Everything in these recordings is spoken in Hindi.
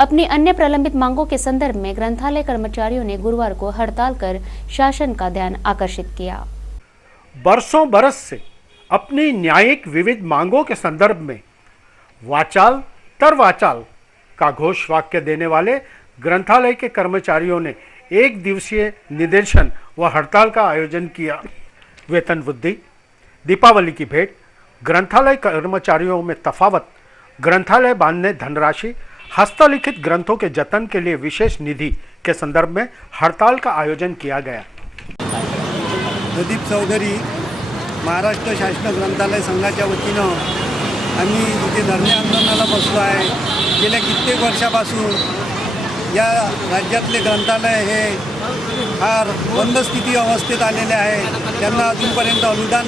अपनी अन्य प्रलंबित मांगों के संदर्भ में ग्रंथालय कर्मचारियों ने गुरुवार को हड़ताल कर शासन का ध्यान आकर्षित किया। बरसों बरस से अपनी न्यायिक विविध मांगों के संदर्भ में वाचाल तर वाचाल का घोष वाक्य देने वाले ग्रंथालय के कर्मचारियों ने एक दिवसीय निदर्शन व हड़ताल का आयोजन किया। वेतन वृद्धि, दीपावली की भेंट, ग्रंथालय कर्मचारियों में तफावत, ग्रंथालय बांधने धनराशि, हस्तलिखित ग्रंथों के जतन के लिए विशेष निधि के संदर्भ में हड़ताल का आयोजन किया गया। प्रदीप चौधरी, महाराष्ट्र शासन ग्रंथालय संघाच्या वतीनं आम्ही इथे धरणे आंदोलनाला बसलो आहे। गेल्या कित्येक वर्षापासून या राज्यातले ग्रंथालय हे फार बंद स्थिती अवस्थेत आलेले आहे। त्यांना अजूनपर्यंत अनुदान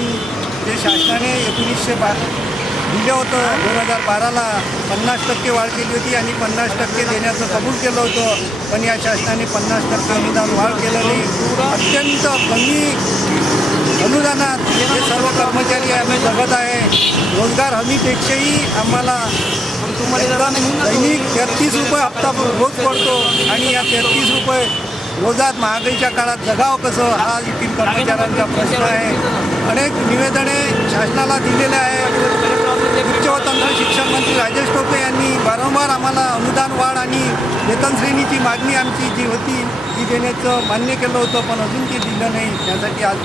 जे शासनाने 1912 दिलं होतं, 2012ला 50% वाढ केली होती आणि 50% देण्याचं कबूल केलं होतं, पण या शासनाने 50% अनुदान वाढ केलं नाही। अत्यंत कमी अनुदानात हे सर्व कर्मचारी आम्ही जगत आहे। रोजगार हमीपेक्षाही आम्हाला दैनिक 33 रुपये हप्ता रोज पडतो आणि या 33 रुपये रोजात महागाईच्या काळात जगावं कसं, हा येथील कर्मचाऱ्यांचा प्रश्न आहे। अनेक निवेदने शासनाला दिलेले आहे। उच्च व तंत्र शिक्षण मंत्री राजेश टोपे यांनी वारंवार आम्हाला अनुदान वाढ आणि वेतन श्रेणीची मागणी आमची जी होती ती देण्याचं मान्य केलं होतं, पण अजून ते दिलं नाही। त्यासाठी आज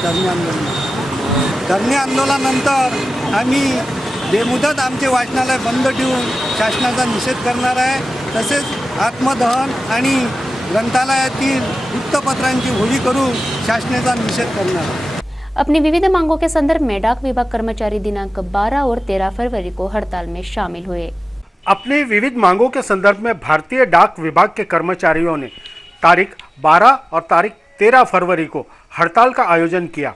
धरणे आंदोलनानंतर आम्ही बेमुदत आमचे वाचनालय बंद ठेवून शासनाचा निषेध करणार आहे। तसेच आत्मदहन आणि ग्रंथालयातील वृत्तपत्रांची होळी करून शासनाचा निषेध करणार आहे। अपनी विविध मांगों के संदर्भ में डाक विभाग कर्मचारी दिनांक 12 और 13 फरवरी को हड़ताल में शामिल हुए। अपनी विविध मांगों के संदर्भ में भारतीय डाक विभाग के कर्मचारियों ने तारीख 12 और तारीख 13 फरवरी को हड़ताल का आयोजन किया।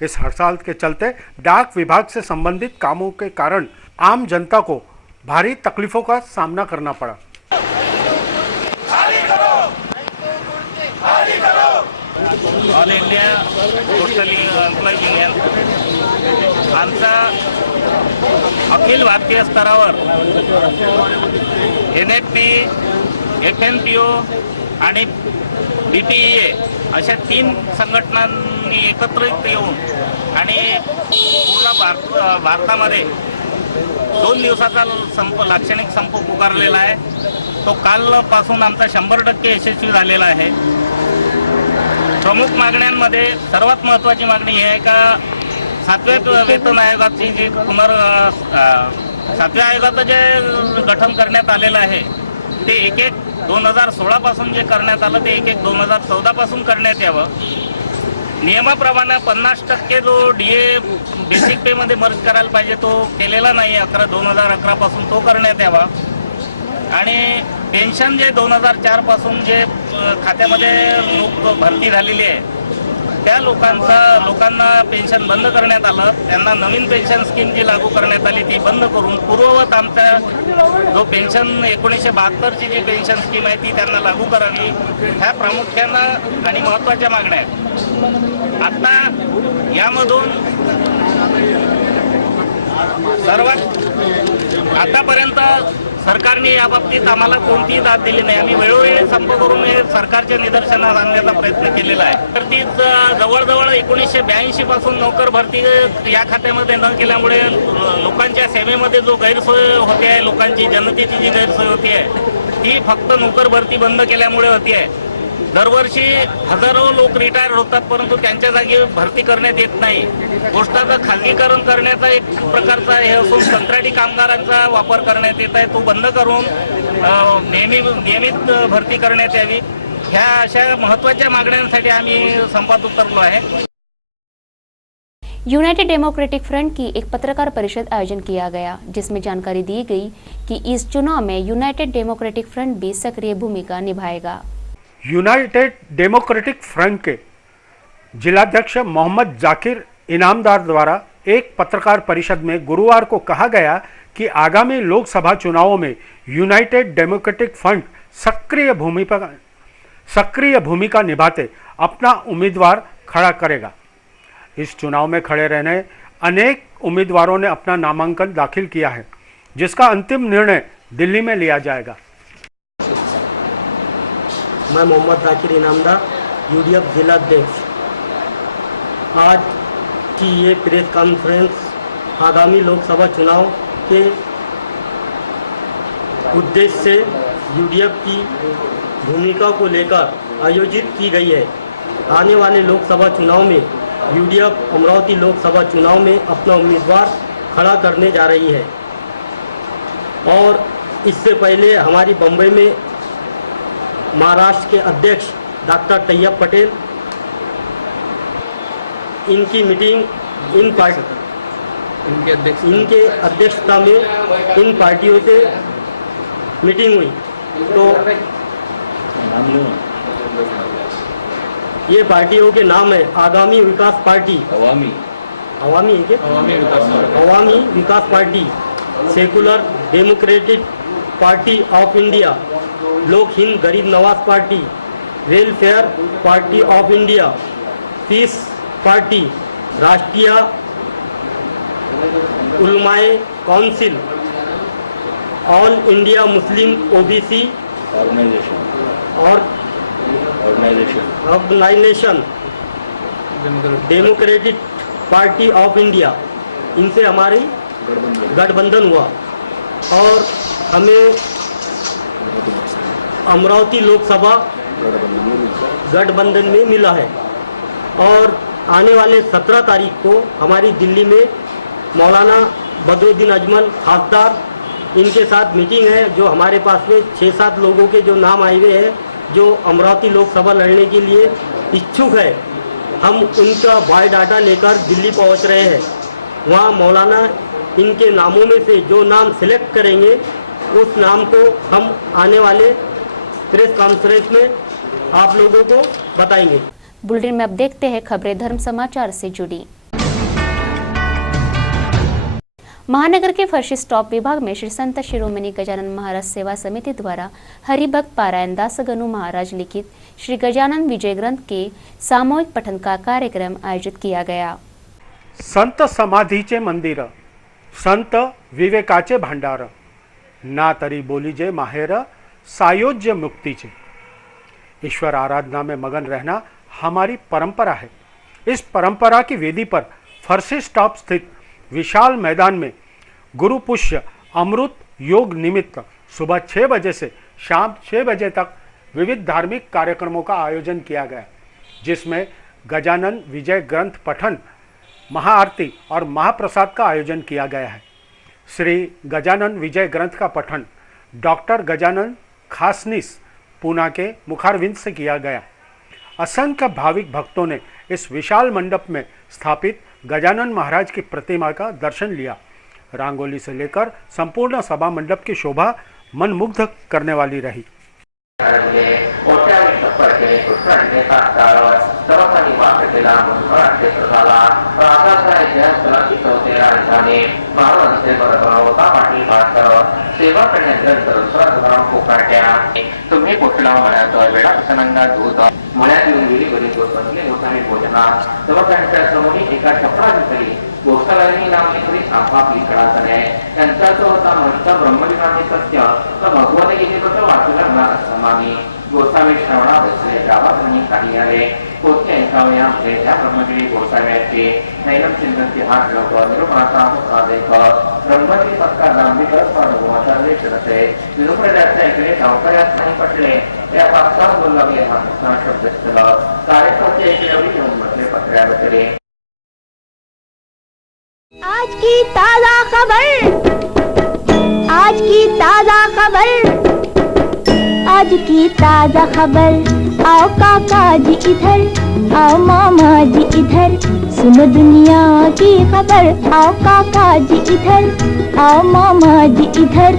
इस हड़ताल के चलते डाक विभाग से संबंधित कामों के कारण आम जनता को भारी तकलीफों का सामना करना पड़ा। All India postal employees union आमचा अखिल भारतीय स्तरावर NFP, FNPO आणि BPEA अशा 3 संघटनांनी एकत्रित येऊन आणि पूर्ण भारतामध्ये 2 दिवसाचा लाक्षणिक संप पुकारलेला आहे। तो कालपासून आमचा 100% यशस्वी झालेला आहे। प्रमुख मागण्यांमध्ये सर्वात महत्त्वाची मागणी ही आहे का 7व्या वेतन आयोगाची जी 7व्या आयोगाचं जे गठन करण्यात आलेलं आहे ते 1/1/2016 पासून जे करण्यात आलं ते 1/1/2014 पासून करण्यात यावं। नियमाप्रमाणे 50% जो DA बेसिक पे मध्ये मर्ज करायला पाहिजे तो केलेला नाही। 2011 पासून तो करण्यात यावा आणि पेन्शन जे 2004 पासून जे खात्यामध्ये लोक भरती झालेली आहे त्या लोकांना पेन्शन बंद करण्यात आलं। त्यांना नवीन पेन्शन स्कीम जी लागू करण्यात आली ती बंद करून पूर्ववत आमच्या जो पेन्शन 1972 ची जी पेन्शन स्कीम आहे ती त्यांना लागू करावी। ह्या प्रामुख्यानं आणि महत्त्वाच्या मागण्या आहेत। आता यामधून सर्वात आतापर्यंत सरकारने याबाबतीत आम्हाला कोणतीही दाद दिली नाही। आम्ही वेळोवेळी संप करून सरकारच्या निदर्शनास आणण्याचा प्रयत्न केलेला आहे। तर ती जवळजवळ 1982 पासून नोकर भरती या खात्यामध्ये न केल्यामुळे लोकांच्या सेवेमध्ये जो गैरसोय होते आहे, लोकांची जनतेची जी गैरसोय होती आहे ती फक्त नोकर भरती बंद केल्यामुळे होती आहे। दरवर्षी हजारो लोक रिटायर होतात परंतु त्यांच्या जागी भरती करण्यात येत नाही। पोस्टाचं खाजगीकरण करण्याचा एक प्रकारचा हे असून कंत्राटी कामगारांचा वापर करण्यात येत आहे, तो बंद करून नियमित भरती करण्यात यावी। ह्या अशा महत्त्वाच्या मागण्यांसाठी आम्ही संपात उतरलो आहे। यूनाइटेड डेमोक्रेटिक फ्रंट की एक पत्रकार परिषद आयोजन किया गया जिसमें जानकारी दी गई कि इस चुनाव में यूनाइटेड डेमोक्रेटिक फ्रंट भी सक्रिय भूमिका निभाएगा। यूनाइटेड डेमोक्रेटिक फ्रंट के जिलाध्यक्ष मोहम्मद जाकिर इनामदार द्वारा एक पत्रकार परिषद में गुरुवार को कहा गया कि आगामी लोकसभा चुनावों में यूनाइटेड डेमोक्रेटिक फ्रंट सक्रिय भूमिका निभाते अपना उम्मीदवार खड़ा करेगा। इस चुनाव में खड़े रहने अनेक उम्मीदवारों ने अपना नामांकन दाखिल किया है, जिसका अंतिम निर्णय दिल्ली में लिया जाएगा। मैं मोहम्मद जाकिर इनामदार यूडीएफ जिला अध्यक्ष। आज की ये प्रेस कॉन्फ्रेंस आगामी लोकसभा चुनाव के उद्देश्य से यूडीएफ की भूमिका को लेकर आयोजित की गई है। आने वाले लोकसभा चुनाव में यूडीएफ अमरावती लोकसभा चुनाव में अपना उम्मीदवार खड़ा करने जा रही है और इससे पहले हमारी बम्बई में महाराष्ट्र के अध्यक्ष डॉक्टर तैयब पटेल इनकी मीटिंग इनके अध्यक्षता में इन पार्टियों से मीटिंग हुई। तो ये पार्टियों के नाम है Aagami Vikas party, Awami Vikas party, secular democratic party of India, Lok Hind Garib Nawaz party, welfare party of India, peace party, Rashtriya Ulama council, all India Muslim OBC organisation, democratic party of India, इनसे हमारी गठबंधन हुआ और हमें अमरावती लोकसभा गठबंधन में मिला है। और आने वाले 17 तारीख को हमारी दिल्ली में मौलाना बदरुद्दीन अजमल खासदार इनके साथ मीटिंग है, जो हमारे पास में 6-7 लोगों के जो नाम आए हुए हैं जो अमरावती लोकसभा लड़ने के लिए इच्छुक है। हम उनका बायोडाटा लेकर दिल्ली पहुंच रहे हैं। वहां मौलाना इनके नामों में से जो नाम सिलेक्ट करेंगे उस नाम को हम आने वाले प्रेस कॉन्फ्रेंस में आप लोगों को बताएंगे। बुलेटिन में अब देखते हैं खबरें धर्म समाचार से जुड़ी। महानगर के फर्शी स्टॉप विभाग में श्री संत शिरोमणि गजानन महाराज सेवा समिति द्वारा हरिभक्त पारायण दासगनु महाराज लिखित श्री गजानन विजय ग्रंथ के सामूहिक पठन का कार्यक्रम आयोजित किया गया। संत समाधीचे मंदिर, संत विवेकाचे भांडार, ना तरी बोलीजे माहेर सायोज्य मुक्तीचे। ईश्वर आराधना में मगन रहना हमारी परंपरा है। इस परंपरा की वेदी पर फर्शी स्टॉप स्थित विशाल मैदान में गुरु पुष्य अमृत योग निमित्त सुबह 6 बजे से शाम 6 बजे तक विविध धार्मिक कार्यक्रमों का आयोजन किया गया, जिसमें गजानन विजय ग्रंथ पठन, महाआरती और महाप्रसाद का आयोजन किया गया है। श्री गजानन विजय ग्रंथ का पठन डॉक्टर गजानन खासनीस पूना के मुखारविंद से किया गया। असंख्य भाविक भक्तों ने इस विशाल मंडप में स्थापित गजानन महाराज की प्रतिमा का दर्शन लिया। रंगोली से लेकर संपूर्ण सभा मंडप की शोभा मनमुग्ध करने वाली रही। सेवा तुम्ही पोचला म्हणायचं वेळा प्रसंगा दूध मुळ्यातील विडी बरी गोष्टी लोकांनी भोजना तेव्हा त्यांच्या समोरी एका छपराभितरी गोष्टालाही नावली तरी आपापली कळाचणे त्यांचा जो होता म्हणता ब्रह्मविनामी सत्य तर भगवत गीतेबद्दल वाचूला होणार असताना गोसावी श्रवणा बसले गावात आणि काही आले पोथी ऐकावया त्या ब्रह्मगिरी गोसाव्याचे नैनम चिंतनची हात लोक निरूपणाचा साधेक ब्रह्मगिरी पक्का लांबी परस्पर करते निरूपणाच्या इकडे गावकऱ्यात नाही पटले त्या पाच बोलला हा शब्द कार्यक्रमाचे इकडे घेऊन म्हटले पत्र्याबद्दले। आज की ताजा खबर, आज की ताजा खबर, आज की ताजा खबर। आओ काका जी इधर, आओ मामा जी इधर, सुनो दुनिया की खबर। आओ काका जी इधर, आओ मामा जी इधर,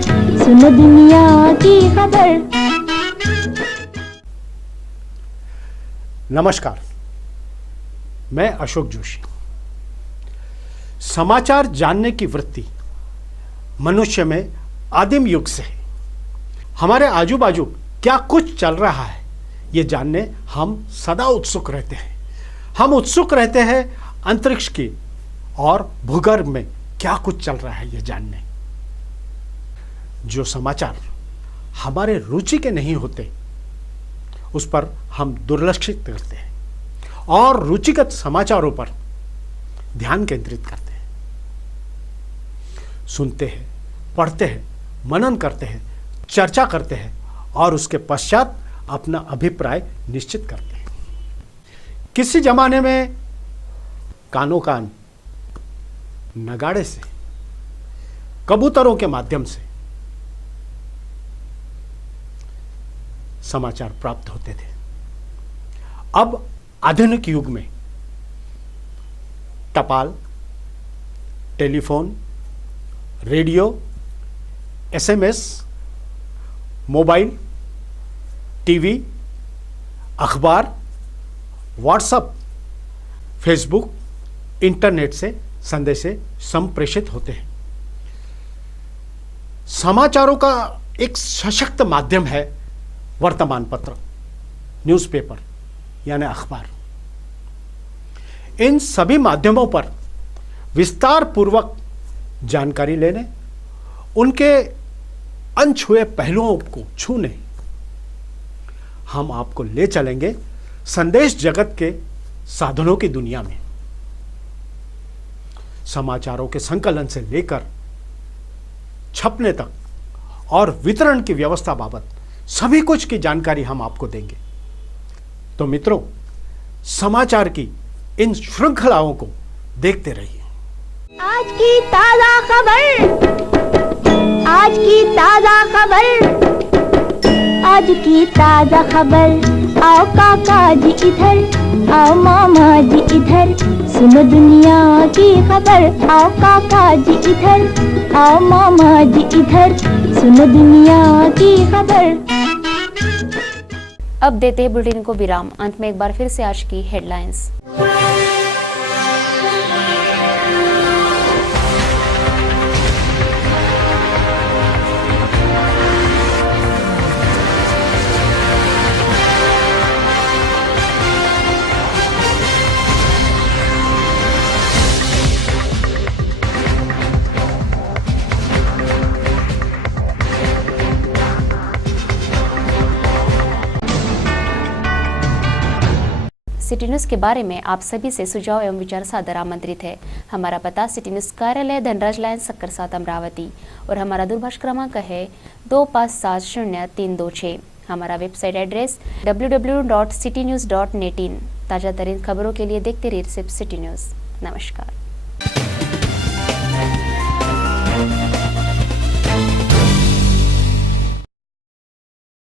सुनो दुनिया की खबर। नमस्कार, मैं अशोक जोशी। समाचार जानने की वृत्ति मनुष्य में आदिम युग से है। हमारे आजू बाजू क्या कुछ चल रहा है ये जानने हम सदा उत्सुक रहते हैं। हम उत्सुक रहते हैं अंतरिक्ष की और भूगर्भ में क्या कुछ चल रहा है ये जानने। जो समाचार हमारे रुचि के नहीं होते उस पर हम दुर्लक्षित करते हैं और रुचिगत समाचारों पर ध्यान केंद्रित करते हैं। सुनते हैं, पढ़ते हैं, मनन करते हैं, चर्चा करते हैं और उसके पश्चात अपना अभिप्राय निश्चित करते हैं। किसी जमाने में कानो कान नगाड़े से, कबूतरों के माध्यम से समाचार प्राप्त होते थे। अब आधुनिक युग में टपाल, telephone, radio, SMS, mobile, TV, अखबार, व्हाट्सएप, फेसबुक, इंटरनेट से संदेशे संप्रेषित होते हैं। समाचारों का एक सशक्त माध्यम है वर्तमान पत्र, न्यूज़पेपर यानी अखबार। इन सभी माध्यमों पर विस्तार पूर्वक जानकारी लेने, उनके अनछुए पहलुओं को छूने हम आपको ले चलेंगे संदेश जगत के साधनों की दुनिया में। समाचारों के संकलन से लेकर छपने तक और वितरण की व्यवस्था बाबत सभी कुछ की जानकारी हम आपको देंगे। तो मित्रों, समाचार की इन श्रृंखलाओं को देखते रहिए। आज की ताजा खबर, आज की ताजा खबर, आज की ताजा खबर। आओ काका जी इधर, आओ मामा जी इधर, सुनो दुनिया की खबर। आओ काका जी इधर, आओ मामा जी इधर, सुनो दुनिया की खबर। अब देते हैं बुलेटिन को विराम। अंत में एक बार फिर से आज की हेडलाइंस। सिटी न्यूज़ के बारे में आप सभी से सुझाव एवं विचार सादर आमंत्रित है। हमारा पता सिटी न्यूज़ कार्यालय धनराज लाइन सक्कर 7 अमरावती और हमारा दूरभाष क्रमांक है 2570-326। हमारा वेबसाइट एड्रेस www.citynews.net। ताज़ा तरीन खबरों के लिए देखते रहिए सिटी न्यूज़। नमस्कार।